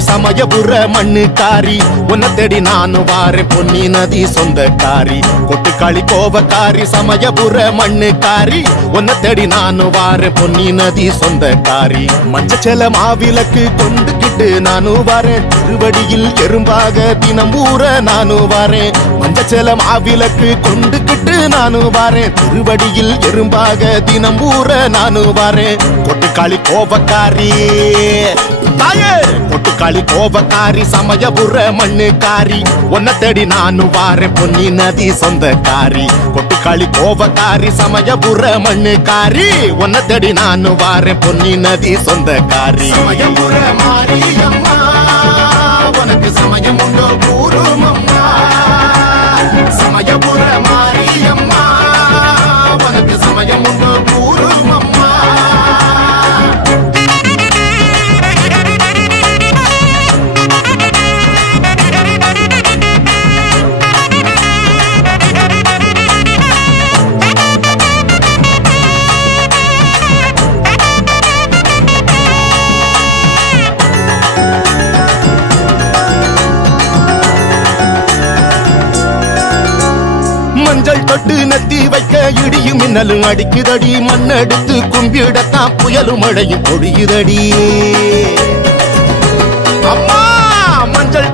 சமயபுர மண்ணுக்காரி உன்னை தேடி நானும் வாரேன் பொன்னி நதி சொந்தக்காரி. கொட்டுக்காளி கோபக்காரி சமயபுர மண்ணுக்காரி உன்னை தேடி நானும் வாரேன் பொன்னி நதி சொந்தக்காரி. மஞ்சள் மஞ்சச்செல மாவிளக்கு கொண்டுகிட்டு நானும் வரேன். திருவடியில் எறும்பாக தினம் ஊற நானும் வரேன். மஞ்சச்செல மாவிளக்கு கொண்டுகிட்டு நானும் வரேன். திருவடியில் எறும்பாக தினம் ஊற நானும் வரேன். கொட்டுக்காளி கோபக்காரி தாயே! கொட்டுக்காளி கோபக்காரி சமயபுர மண்ணுக்காரி. உன்னை தேடி நானும் வாரேன் பொன்னி நதி சொந்தக்காரி. களி கோபக்காரி சமயபுர மண்ணுக்காரி உன்னை தேடி நானும் வாரேன் பொன்னி நதி சொந்தக்காரி. சமயபுர மாரியம்மா உனக்கு சமயம் உண்டோ கூறும் அம்மா. சமயபுர மாரியம்மா உனக்கு சமயம் உண்டோ கூறும் இடியும் மின்னலும் அடிக்குதடி மண்ணெடுத்து கும்பிடத்தான் புயலும் மழையும் பொழியுதடி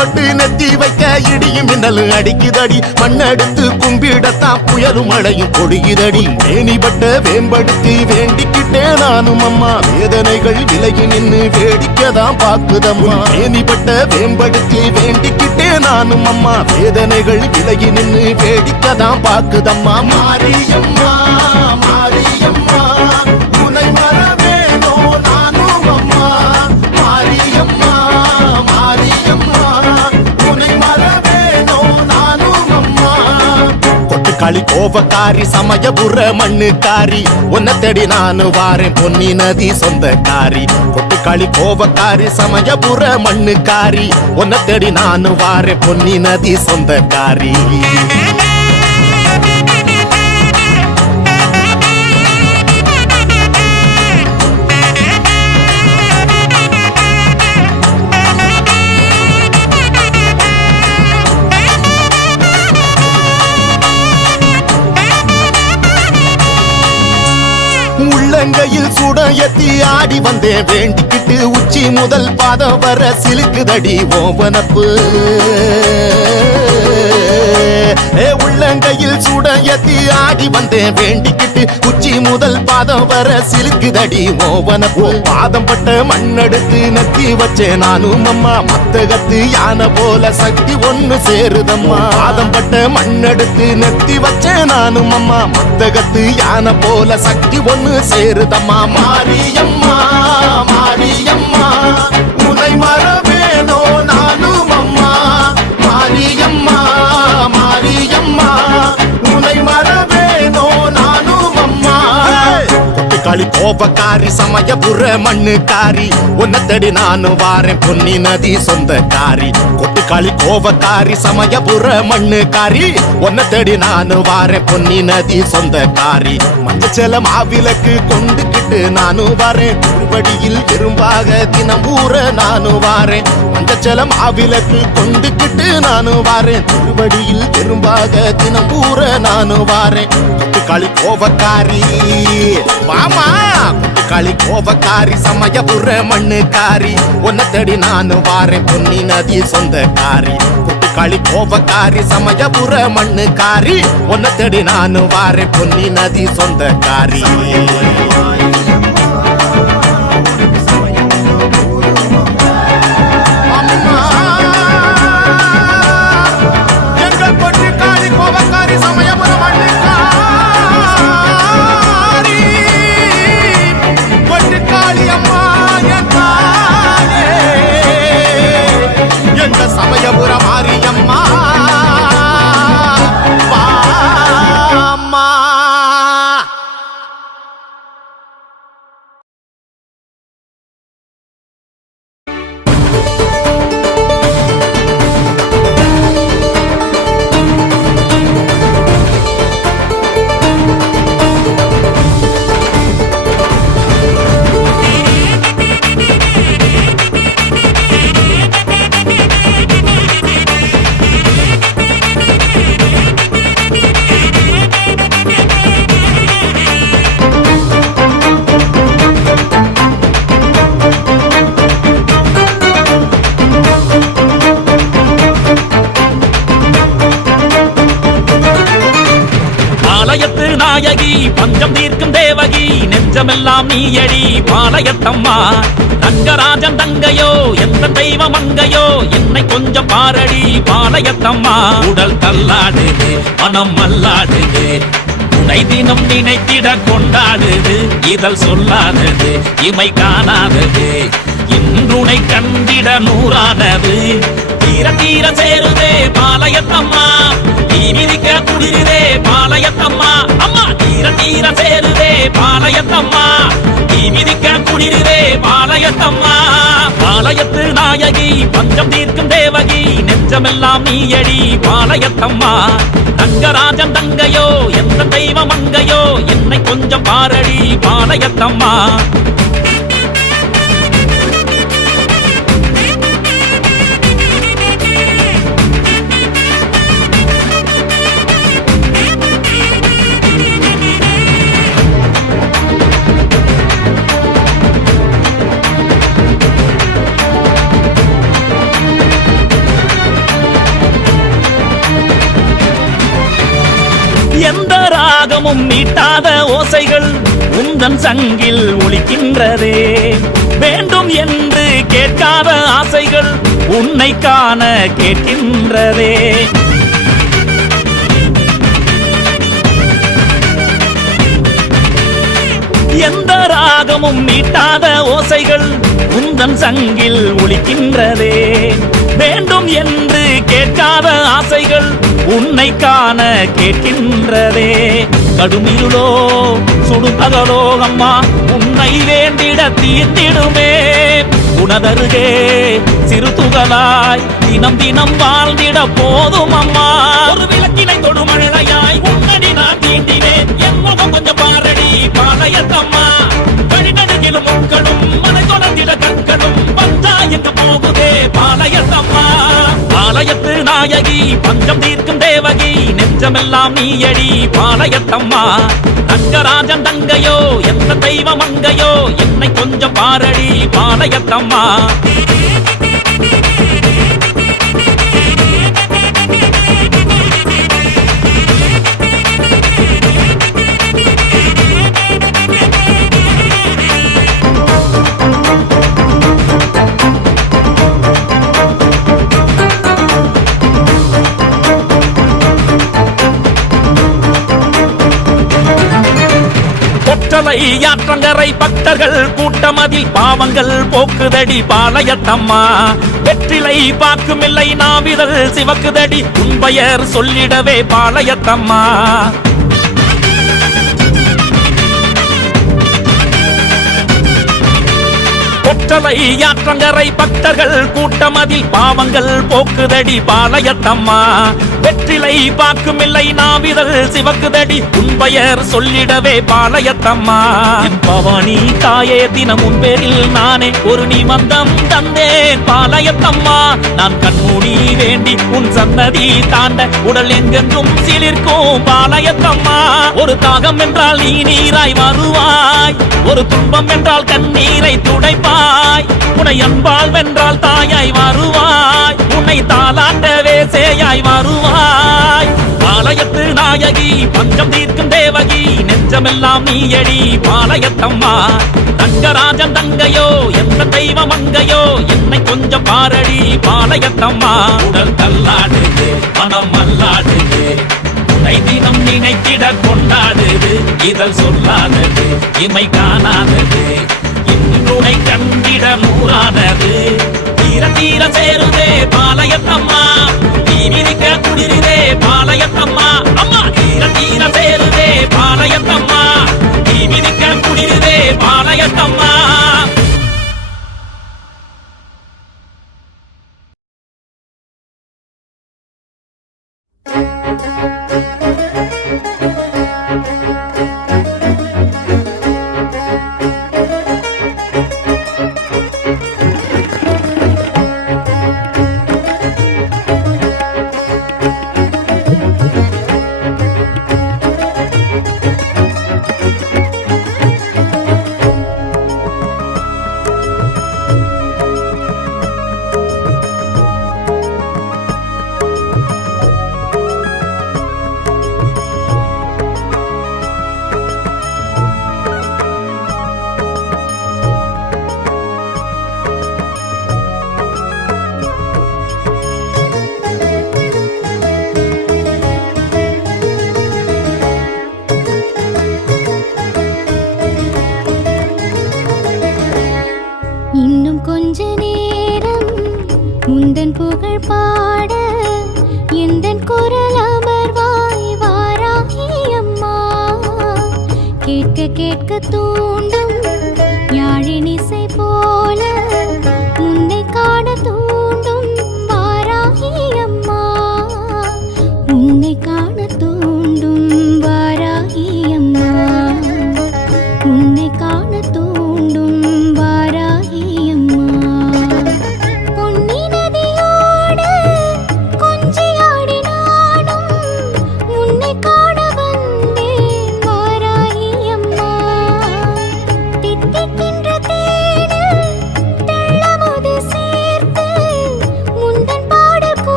தொட்டு நெத்தி வைக்க இடியும் மின்னலும் அடிக்குதடி. மண்ணெடுத்து கும்பிடத்தான் புயலும் மழையும் பொழியுதடி. மேனிபட்ட வேம்படுத்தி வேண்டிக்கிட்டே நானும் அம்மா. வேதனைகள் விலகி நின்று வேடிக்கதான் பாக்குதம்மா மேனிபட்ட வேம்படுத்தி வேண்டிக்கிட்டே நானும் அம்மா. வேதனைகள் விலகி நின்று வேடிக்கதான் பாக்குதம்மா மாரியம்மா மாறி கொட்டுக்காளி கோபக்காரி சமயபுர மண்ணுக்காரி. உன்னை தேடி நானு வாரேன் பொன்னி நதி சொந்தக்காரி கொட்டுக்காளி கோபக்காரி சமயபுர மண்ணுக்காரி. உன்னை தேடி நானு வாரேன் பொன்னி நதி சொந்தக்காரி. உள்ளங்கையில் சுடம் எத்தி ஆடி வந்தேன் வேண்டிக்கிட்டு உச்சி முதல் பாதம் வர சிலுக்குதடி ஓவனப்பு. உள்ளங்கையில் சுட எத்தி ஆடி வந்தேன். வேண்டிக்கிட்டு உச்சி முதல் பாதம் வர சிலுக்குதடி ஓவனப்பு பாதம் பட்ட மண்ணெடுத்து நத்தி வச்சேன் நானும் அம்மா. மத்தகத்து யானை போல சக்தி ஒண்ணு சேருதம்மா. பாதம் பட்ட மண்ணெடுத்து நத்தி வச்சேன் நானும் அம்மா. மத்தகத்து யானை போல சக்தி ஒண்ணு சேருதம்மா. மாரியம்மா மாரியம்மா உனை மறவேனோ கோபக்காரி சமயபுர மண்ணுக்காரி. உன்னை தேடி நானும் வாரேன் பொன்னி நதி சொந்தக்காரி. கொட்டுக்காளி கோபக்காரி சமயபுர மண்ணுக்காரி. உன்னை தேடி நானும் வாரேன் பொன்னி நதி சொந்தக்காரி. மஞ்சச்சல மாவிளக்கு கொண்டுகிட்டு நானும் வரேன். திருவடியில் எறும்பாக தினம் ஊற நானும் வாரேன். மஞ்சச்சல மாவிளக்கு கொண்டுகிட்டு நானும் வாரேன். திருவடியில் எறும்பாக தினம் ஊற நானும் வாரேன். கொட்டுக்காளி கோபக்காரி வாமா கொட்டுக்காளி கோபக்காரி சமயபுர மண்ணுக்காரி. உன்னை தேடி நான் வாரேன் பொன்னி நதி சொந்தக்காரி. கொட்டுக்காளி கோபக்காரி சமயபுர மண்ணுக்காரி. உன்னை தேடி நான் வாரேன் பொன்னி நதி சொந்தக்காரி. நீயடி பாளையத்தம்மா. தங்கராஜன் தங்கையோ எந்த தெய்வம் அங்கையோ என்னை கொஞ்சம் பாரடி பாளையத்தம்மா. உடல் தள்ளாடுது மனம் மல்லாடுது உனை தினம் நினைத்திட கொண்டாடுது இதழ் சொல்லாதது இமை காணாதது இன்றுனை கண்டிட நூறானது. தீர தீர சேருதே பாளையத்தம்மா. நீ மிதிக்க குளிருதே பாளையத்தம்மா. அம்மா தீர தீர சேருதே பாளையத்தம்மா. நீ மிதிக்க குளிருதே பாளையத்தம்மா. பாளையத்து நாயகி பஞ்சம் தீர்க்கும் தேவகி நெஞ்சமெல்லாம் நீயடி பாளையத்தம்மா. தங்கராஜன் தங்கையோ எந்த தெய்வம் அங்கையோ என்னை கொஞ்சம் பாரடி பாளையத்தம்மா. ராகமும் மீட்டாத ஓசைகள் உந்தன் சங்கில் ஒழிக்கின்றதே வேண்டும் என்று கேட்காத ஆசைகள் உன்னை காண கேட்கின்றதே. எந்த ராகமும் மீட்டாத ஓசைகள் உந்தன் சங்கில் ஒழிக்கின்றதே வேண்டும் என்று கேட்காத ஆசைகள் உன்னை காண கேட்கின்றதே. கடுமிருளோ சுடுபகலோ அம்மா உன்னை வேண்டிட தீர்ந்திடுமே. உனதருகே சிறு துகளாய் தினம் தினம் வாழ்ந்திட போதும் அம்மா. ஒரு விளக்கினை தொடுமழையாய் உன்னடி நான் தீண்டினேன். என் முகம் கொஞ்சம் பாரடி பாளையத்தம் கற்களும் பஞ்சாயத்து போகுதே? பாளையத்தம்மா. பாளையத்து நாயகி பஞ்சம் தீர்க்கும் தேவகி நெஞ்சமெல்லாம் நீயடி பாளையத்தம்மா. தங்கராஜன் தங்கையோ எந்த தெய்வம் அங்கையோ என்னை கொஞ்சம் பாரடி பாளையத்தம்மா. பொற்றலை யாற்றங்கரை பக்தர்கள் கூட்டமதில் பாவங்கள் போக்குதடி பாளையத்தம்மா. வெற்றிலை பாக்குமில்லை நாவிதழ் சிவக்குதடி உன் பெயர் சொல்லிடவே பாளையத்தம்மா. பொற்றலை யாற்றங்கரை பக்தர்கள் கூட்டமதில் பாவங்கள் போக்குதடி பாளையத்தம்மா. வெற்றிலை பாக்குமில்லை நாவிதழ் சிவக்குதடி உன் பெயர் சொல்லிடவே பாளையத்தம்மா. பவானி தாயே தினமும் பேரில் நானே ஒரு நிமந்தம் தந்தேன் பாளையத்தம்மா. நான் கண்மூடி வேண்டி உன் சன்னதி தாண்ட உடல் எங்கெங்கும் சிலிர்க்கும் பாளையத்தம்மா. ஒரு தாகம் என்றால் நீ நீராய் வருவாய். ஒரு துன்பம் என்றால் கண்ணீரை துடைப்பாய். உன்னை அன்பால் வென்றால் தாயாய் வருவாய். உன்னை தாளாட்டவே சேயாய் வருவாய். பாளையத்து நாயகி பஞ்சம் தீர்க்கும் தேவகி நெஞ்சமெல்லாம் நீயடி பாளையத்தம்மா. தங்கராஜன் தங்கையோ எந்த தெய்வம் அங்கையோ என்னை கொஞ்சம் பாரடி பாளையத்தம்மா. உடல் தள்ளாடுது மனம் மல்லாடுது. உன்னை தினம் நினைத்திட கொண்டாடுது இதழ் சொல்லாதது இமை காணாதது. இன்றுனை கண்டிட நூறானது தீர தீர சேருதே பாளையத்தம்மா. நீ விரிக்க குளிருதே பாளையத்தம்மா அம்மா தீர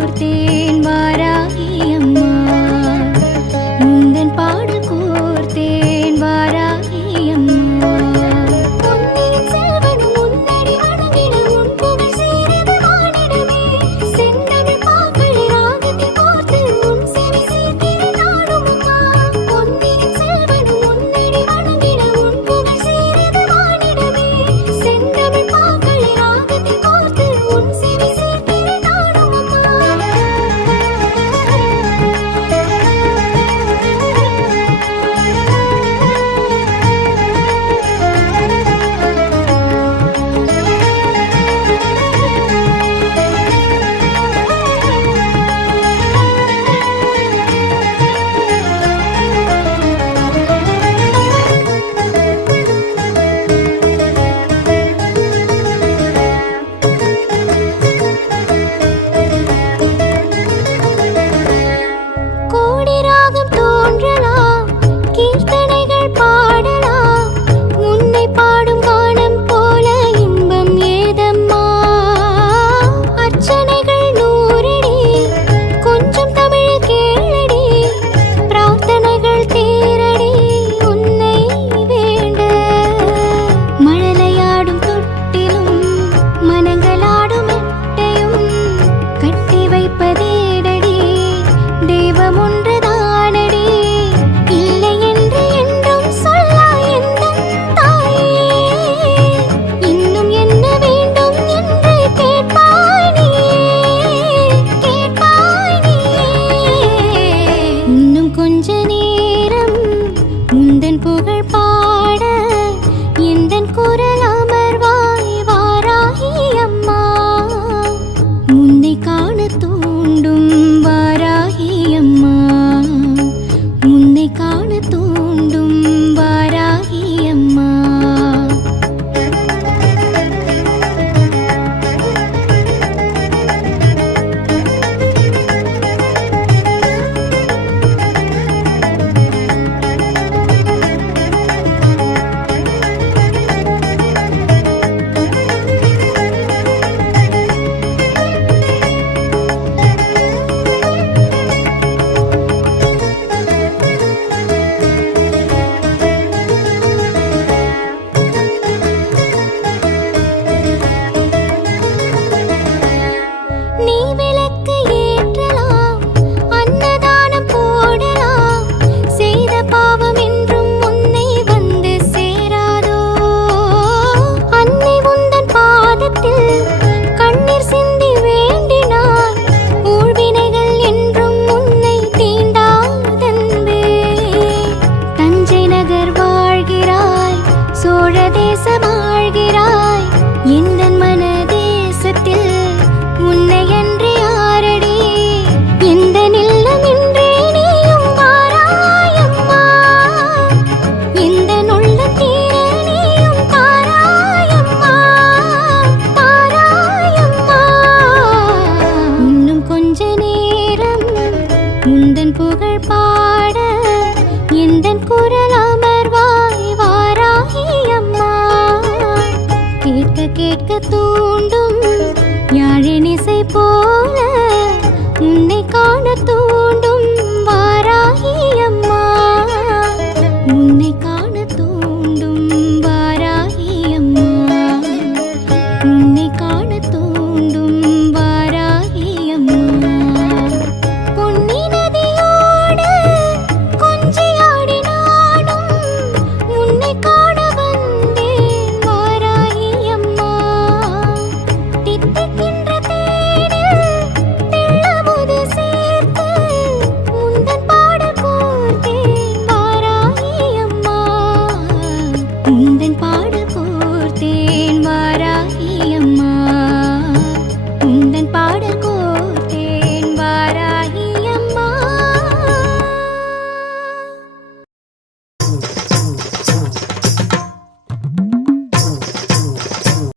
ಮೂರ್ತಿ